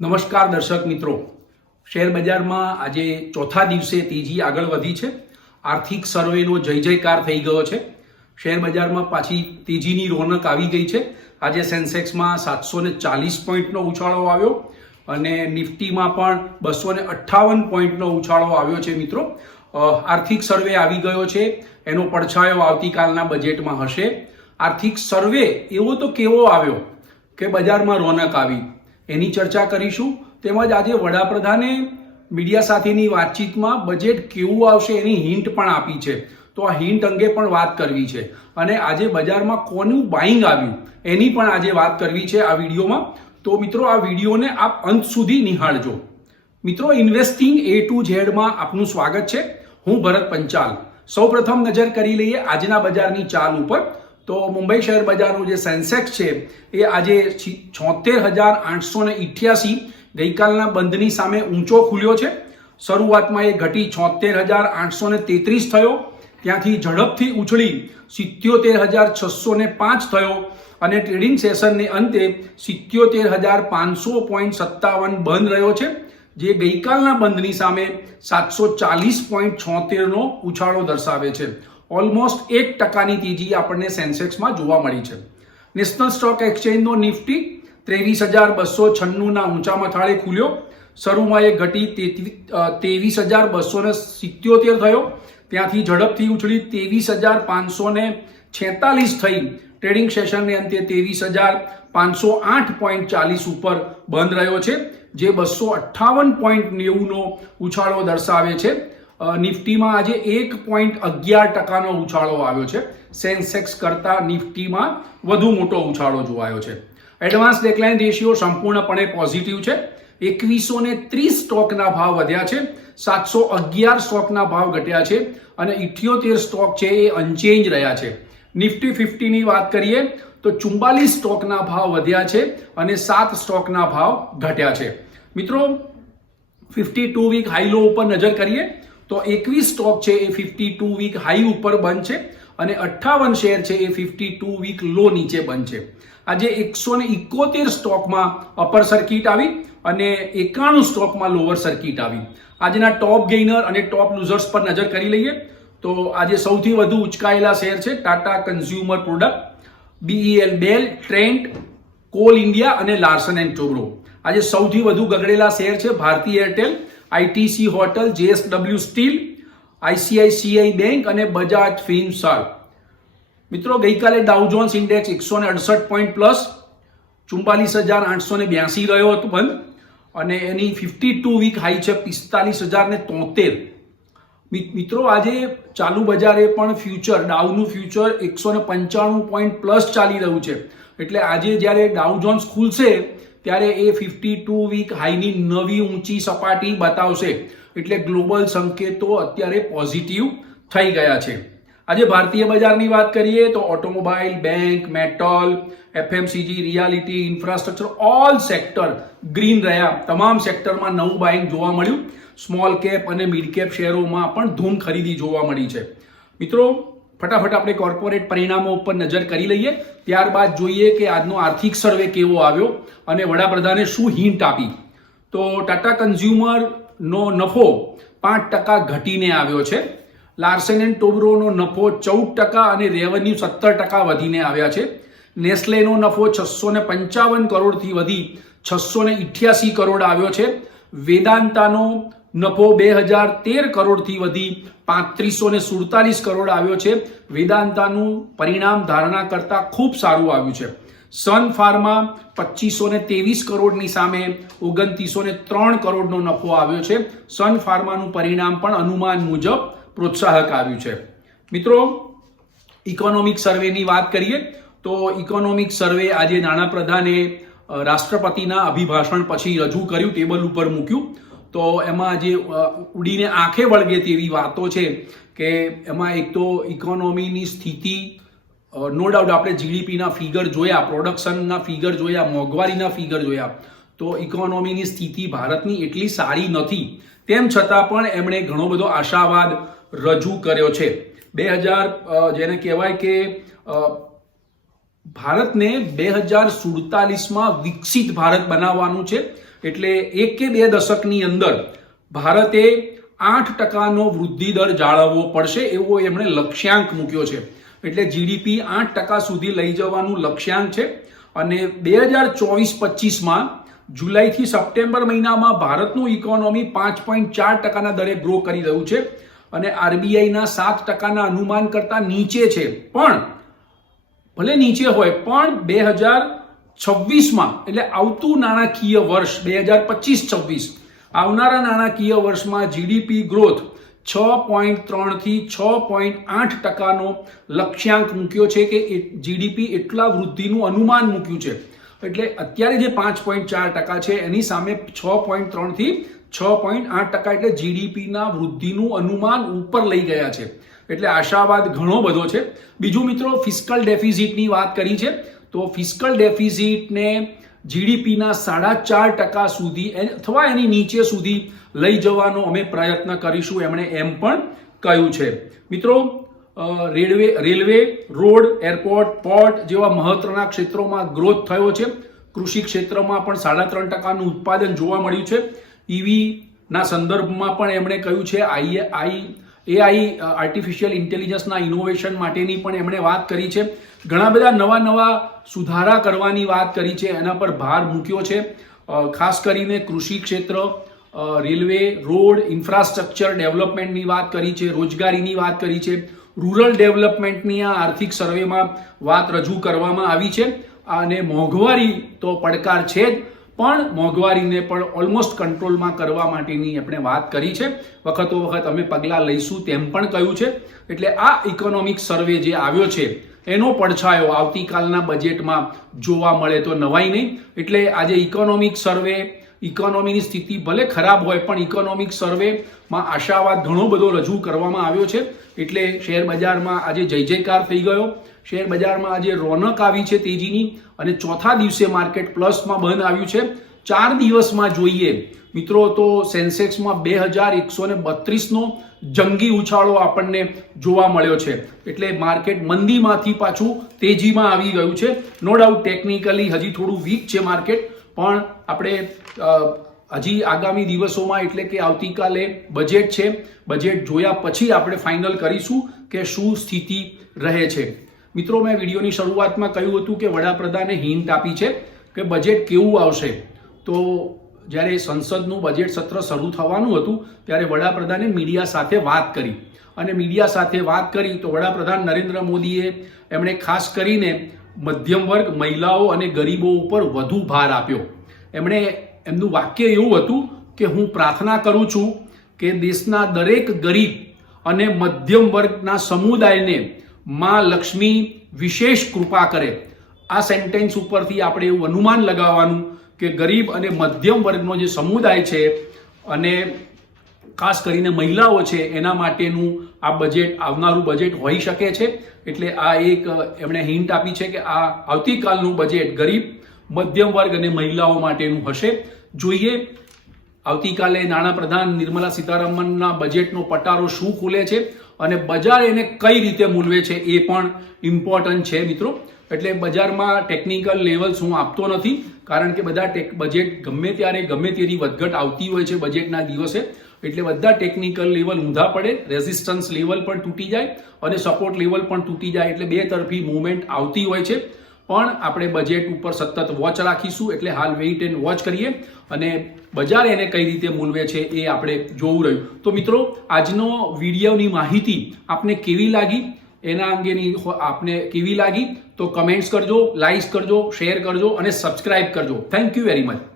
નમસ્કાર દર્શક મિત્રો. શેર બજારમાં આજે ચોથા દિવસે તેજી આગળ વધી છે. આર્થિક સર્વેનો જય જયકાર થઈ ગયો છે. શેર બજારમાં પાછી તેજીની રોનક આવી ગઈ છે. આજે સેન્સેક્સમાં સાતસો ને ચાલીસ પોઈન્ટનો ઉછાળો આવ્યો અને નિફ્ટીમાં પણ બસો ને અઠ્ઠાવન પોઈન્ટનો ઉછાળો આવ્યો છે મિત્રો. આર્થિક સર્વે આવી ગયો છે. એનો પડછાયો આવતીકાલના બજેટમાં હશે. આર્થિક સર્વે એવો તો કેવો આવ્યો કે બજારમાં રોનક આવી. એની ચર્ચા કરીશું. તેમજ આજે વડાપ્રધાને મીડિયા સાથેની વાતચીતમાં બજેટ કેવું આવશે એની હિન્ટ પણ આપી છે. તો આ હિન્ટ અંગે પણ વાત કરવી છે. અને આજે બજારમાં કોનું બાઇંગ આવ્યું એની પણ આજે વાત કરવી છે આ વિડીયોમાં. તો મિત્રો, આ વિડીયોને આપ અંત સુધી નિહાળજો. મિત્રો ઇન્વેસ્ટિંગ એ ટુ ઝેડમાં આપનું સ્વાગત છે. હું ભરત પંચાલ. સૌપ્રથમ નજર કરી લઈએ આજના બજારની ચાલ ઉપર. તો મુંબઈ શહેર બજારનું જે સેન્સેક્સ છે, એ આજે છોતેર હજાર આઠસો ને ઇઠ્યાસી ગઈકાલના બંધની સામે ઊંચો ખુલ્યો છે. શરૂઆતમાં એ ઘટી છોતેર હજાર આઠસો ને તેત્રીસ થયો. ત્યાંથી ઝડપથી ઉછળી સિત્યોતેર હજાર છસો ને પાંચ થયો અને ટ્રેડિંગ સેશનને અંતે સિત્યોતેર હજાર પાંચસો પોઈન્ટ સત્તાવન બંધ રહ્યો છે, જે ગઈકાલના બંધની સામે સાતસો ચાલીસ પોઈન્ટ છોતેરનો ઉછાળો દર્શાવે છે. ઓલમોસ્ટ એક ટકાની તેજી આપણને સેન્સેક્સમાં જોવા મળી છે. નેશનલ સ્ટોક એક્સચેન્જનો નિફ્ટી ત્રેવીસ હજાર બસો છન્નુંના ઊંચા મથાળે ખુલ્યો. શરૂમાં એ ઘટી ત્રેવીસ હજાર બસો ને સિત્યોતેર થયો. ત્યાંથી ઝડપથી ઉછળી ત્રેવીસ હજાર પાંચસો ને છેતાલીસ થઈ. ટ્રેડિંગ સેશનને અંતે ત્રેવીસ હજાર પાંચસો આઠ પોઈન્ટ ચાલીસ ઉપર બંધ રહ્યો છે, જે બસો અઠ્ઠાવન પોઈન્ટ નેવુંનો ઉછાળો દર્શાવે છે. નિફ્ટીમાં આજે એક પોઈન્ટ અગિયાર ટકાનો ઉછાળો આવ્યો છે. સેન્સેક્સ કરતા નિફ્ટીમાં વધુ મોટો ઉછાળો જોવાયો છે. એડવાન્સ ડેકલાઇન રેશિયો સંપૂર્ણપણે પોઝિટિવ છે. એકવીસો ને ત્રીસ સ્ટોકના ભાવ વધ્યા છે. સાતસો અગિયાર સ્ટોકના ભાવ ઘટ્યા છે અને ઇઠ્યોતેર સ્ટોક છે એ અનચેન્જ રહ્યા છે. નિફ્ટી ફિફ્ટીની વાત કરીએ તો ચુમ્બાલીસ સ્ટોકના ભાવ વધ્યા છે અને સાત સ્ટોકના ભાવ ઘટ્યા છે. મિત્રો, ફિફ્ટી ટુ વીક હાઈલો ઉપર નજર કરીએ તો એકવીસ સ્ટોક છે એ ફિફ્ટી ટુ વીક હાઈ ઉપર બંધ છે અને અઠ્ઠાવન શેર છે એ ફિફ્ટી ટુ વીક લો નીચે બંધ છે આજે એકસો ને ઇકોતેર સ્ટોકમાં અપર સર્કિટ આવી અને એકાણું સ્ટોકમાં લોઅર સર્કિટ આવી. આજના ટોપ ગેઇનર અને ટોપ લૂઝર્સ પર નજર કરી લઈએ. તો આજે સૌથી વધુ ઉચકાયેલા શેર છે Tata consumer product BEL BEL Trent Coal India અને લાર્સન એન્ડ ટોબ્રો આજે સૌથી વધુ ગગડેલા શેર છે Bharti Airtel ITC hotel, JSW steel, ICICI bank અને બજાજ ફિનસર્વ. મિત્રો, ગઈકાલે ડાઉજોન્સ ઇન્ડેક્સ એકસો ને અડસઠ પોઈન્ટ પ્લસ ચુમ્બાલીસ હજાર આઠસો ને બ્યાસી રહ્યો હતો બંધ અને એની ફિફ્ટી ટુ વીક હાઈ છે પિસ્તાલીસ હજાર ને તોતેર. મિત્રો, આજે ચાલુ બજારે પણ ફ્યુચર ડાઉનું ફ્યુચર એકસો ને પંચાણું પોઈન્ટ પ્લસ ચાલી રહ્યું છે. એટલે આજે જ્યારે ડાઉ જોન્સ ખુલશે ત્યારે એ ફિફ્ટી ટુ વીક હાઈની નવી ઊંચી સપાટી બતાવશે. એટલે ગ્લોબલ સંકેતો અત્યારે પોઝિટિવ થઈ ગયા છે. આજે ભારતીય બજારની વાત કરીએ તો automobile bank metal FMCG realty infrastructure all sector green રહ્યા. તમામ સેક્ટરમાં નવું બાઇંગ જોવા મળ્યું. સ્મોલ કેપ અને મિડ કેપ શેરોમાં પણ ધૂમ ખરીદી જોવા મળી છે. મિત્રો ફટાફટ આપણે કોર્પોરેટ પરિણામો ઉપર નજર કરી લઈએ. ત્યારબાદ જોઈએ કે આજનો આર્થિક સર્વે કેવો આવ્યો અને વડાપ્રધાને શું હિન્ટ આપી. તો ટાટા કન્ઝ્યુમરનો નફો પાંચ ટકા ઘટીને આવ્યો છે. લાર્સન એન્ડ ટોબ્રોનો નફો ચૌદ ટકા અને રેવન્યુ સત્તર ટકા વધીને આવ્યા છે. નેસ્લેનો નફો છસો ને પંચાવન કરોડથી વધી છસો ને કરોડ આવ્યો છે. વેદાંતાનો નફો બે હજાર તેર કરોડથી વધી પાંત્રીસો ને સુડતાલીસ કરોડ આવ્યો છે. વેદાંતાનું પરિણામ ધારણા કરતાં ખૂબ સારું આવ્યું છે. સન ફાર્મા પચીસો ને ત્રેવીસ કરોડની સામે ઓગણત્રીસો ને ત્રણ કરોડનો નફો આવ્યો છે. સન ફાર્માનું પરિણામ પણ અનુમાન મુજબ પ્રોત્સાહક આવ્યું છે. મિત્રો, ઇકોનોમિક સર્વેની વાત કરીએ તો ઇકોનોમિક સર્વે આજે નાણાપ્રધાને રાષ્ટ્રપતિના અભિભાષણ પછી રજૂ કર્યું, ટેબલ ઉપર મૂક્યું. તો એમાં જે ઉડીને આંખે વળગે તેવી વાતો છે કે એમાં એક તો ઇકોનોમીની સ્થિતિ નો ડાઉટ આપણે જીડીપીના ફિગર જોયા પ્રોડક્શનના ફિગર જોયા, મોંઘવારીના ફિગર જોયા. તો ઇકોનોમીની સ્થિતિ ભારતની એટલી સારી નથી. તેમ છતાં પણ એમણે ઘણો બધો આશાવાદ રજૂ કર્યો છે. બે હજાર જેને કહેવાય કે ભારતને બે હજાર સુડતાલીસમાં વિકસિત ભારત બનાવવાનું છે. એટલે એક કે બે દશકની અંદર ભારતે આઠ ટકાનો વૃદ્ધિ દર જાળવવો પડશે એવો એમણે લક્ષ્યાંક મૂક્યો છે. એટલે જીડીપી આઠ ટકા સુધી લઈ જવાનું લક્ષ્યાંક છે અને બે હજાર ચોવીસ પચીસમાં જુલાઈથી સપ્ટેમ્બર મહિનામાં ભારતનું ઇકોનોમી પાંચ પોઈન્ટ ચાર ટકાના દરે ગ્રો કરી રહ્યું છે અને આરબીઆઈના સાત ટકાના અનુમાન કરતાં નીચે છે. પણ ભલે નીચે હોય, પણ બે હજાર છવ્વીસમાં, એટલે આવતું નાણાકીય વર્ષ, બે હજાર પચીસ છવ્વીસ, આવનારા નાણાકીય વર્ષમાં જીડીપી ગ્રોથ છ પોઈન્ટ ત્રણથી છ પોઈન્ટ આઠ ટકાનો લક્ષ્યાંક મૂક્યો છે કે જીડીપી એટલા વૃદ્ધિનું અનુમાન મૂક્યું છે. એટલે અત્યારે જે પાંચ પોઈન્ટ ચાર ટકા છે, એની સામે છ પોઈન્ટ ત્રણથી છ પોઈન્ટ આઠ ટકા એટલે જીડીપીના વૃદ્ધિનું અનુમાન ઉપર લઈ ગયા છે. એટલે આશાવાદ ઘણો બધો છે. બીજું મિત્રો ફિસ્કલ ડેફિઝિટની વાત કરી છે. તો ફિસ્કલ ડેફિઝિટને જીડીપીના સાડા ચાર ટકા સુધી અથવા એની નીચે સુધી લઈ જવાનો અમે પ્રયત્ન કરીશું, એમણે એમ પણ કહ્યું છે. મિત્રો railway railway, road, airport, port જેવા મહત્વના ક્ષેત્રોમાં ગ્રોથ થયો છે. કૃષિ ક્ષેત્રમાં પણ સાડા ત્રણ ટકાનું ઉત્પાદન જોવા મળ્યું છે. ઈવીના સંદર્ભમાં પણ એમણે કહ્યું છે આઈ આઈ એઆઈ આર્ટિફિશિયલ ઇન્ટેલિજન્સના ઇનોવેશન માટેની પણ એમણે વાત કરી છે. ઘણા બધા નવા નવા સુધારા કરવાની વાત કરી છે, એના પર ભાર મૂક્યો છે. ખાસ કરીને કૃષિ ક્ષેત્ર રેલવે, રોડ ઇન્ફ્રાસ્ટ્રક્ચર ડેવલપમેન્ટની વાત કરી છે, રોજગારીની વાત કરી છે. રૂરલ ડેવલપમેન્ટની આ આર્થિક સર્વેમાં વાત રજૂ કરવામાં આવી છે. અને મોંઘવારી તો પડકાર છે જ. પણ મોંઘવારીને પણ ઓલમોસ્ટ કંટ્રોલમાં કરવા માટેની આપણે વાત કરી છે. વખતો વખત અમે પગલાં લઈશું તેમ પણ કહ્યું છે. એટલે આ ઇકોનોમિક સર્વે જે આવ્યો છે, એનો પડછાયો આવતીકાલના બજેટમાં જોવા મળે તો નવાઈ નહીં. એટલે આજે ઇકોનોમિક સર્વે ઇકોનોમીની સ્થિતિ ભલે ખરાબ હોય, પણ ઇકોનોમિક સર્વેમાં આશાવાદ ઘણો બધો રજૂ કરવામાં આવ્યો છે. એટલે શેર બજારમાં આજે જય જયકાર થઈ ગયો. શેર બજારમાં આજે રોનક આવી છે તેજીની અને ચોથા દિવસે માર્કેટ પ્લસમાં બંધ આવ્યું છે. ચાર દિવસમાં જોઈએ. મિત્રો, તો સેન્સેક્સમાં બે હજાર એકસો ને બત્રીસનો જંગી ઉછાળો આપણને જોવા મળ્યો છે. એટલે માર્કેટ મંદીમાંથી પાછું તેજીમાં આવી ગયું છે. નો ડાઉટ ટેકનિકલી હજી થોડું વીક છે માર્કેટ, પણ આપણે હજી આગામી દિવસોમાં એટલે કે આવતીકાલે બજેટ છે બજેટ જોયા પછી આપણે ફાઇનલ કરીશું કે શું સ્થિતિ રહે છે. મિત્રો, મેં વિડીયોની શરૂઆતમાં કહ્યું હતું કે વડાપ્રધાને હિન્ટ આપી છે કે બજેટ કેવું આવશે. તો જ્યારે સંસદનું બજેટ સત્ર શરૂ થવાનું હતું, ત્યારે વડાપ્રધાને મીડિયા સાથે વાત કરી. અને મીડિયા સાથે વાત કરી તો વડાપ્રધાન નરેન્દ્ર મોદીએ એમણે ખાસ કરીને મધ્યમ વર્ગ, મહિલાઓ અને ગરીબો ઉપર વધુ ભાર આપ્યો. એમણે એમનું વાક્ય એવું હતું કે હું પ્રાર્થના કરું છું કે દેશના દરેક ગરીબ અને મધ્યમ વર્ગના સમુદાયને માં લક્ષ્મી વિશેષ કૃપા કરે. આ સેન્ટેન્સ ઉપરથી આપણે એવું અનુમાન લગાવવાનું કે ગરીબ અને મધ્યમ વર્ગનો જે સમુદાય છે અને ખાસ કરીને મહિલાઓ છે, એના માટેનું આ બજેટ આવનારું બજેટ હોઈ શકે છે. એટલે આ એક એમણે હિન્ટ આપી છે કે આ આવતીકાલનું બજેટ ગરીબ મધ્યમ વર્ગ અને મહિલાઓ માટેનું હશે. જોઈએ, આવતીકાલે નાણાપ્રધાન નિર્મલા સીતારામનના બજેટનો પટારો શું ખુલે છે અને બજાર એને કઈ રીતે મૂલવે છે એ પણ ઇમ્પોર્ટન્ટ છે મિત્રો. એટલે બજારમાં ટેકનિકલ લેવલ્સ હું આપતો નથી, કારણ કે બધા ટેક બજેટ ગમે ત્યારે, ગમે તેની વધઘટ આવતી હોય છે બજેટના દિવસે. એટલે બધા ટેકનિકલ લેવલ ઊંધા પડે રેઝિસ્ટન્સ લેવલ પણ તૂટી જાય અને સપોર્ટ લેવલ પણ તૂટી જાય. એટલે બે તરફી મુવમેન્ટ આવતી હોય છે. પણ આપણે બજેટ ઉપર સતત વોચ રાખીશું, એટલે હાલ વેઇટ એન્ડ વોચ કરીએ. અને બજાર એને કઈ રીતે મૂલવે છે એ આપણે જોવું રહ્યું. તો મિત્રો, આજનો વિડીયોની માહિતી આપને કેવી લાગી? એના અંગેની આપને કેવી લાગી? તો કમેન્ટ્સ કરજો લાઇક્સ કરજો શેર કરજો અને સબસ્ક્રાઇબ કરજો. Thank you very much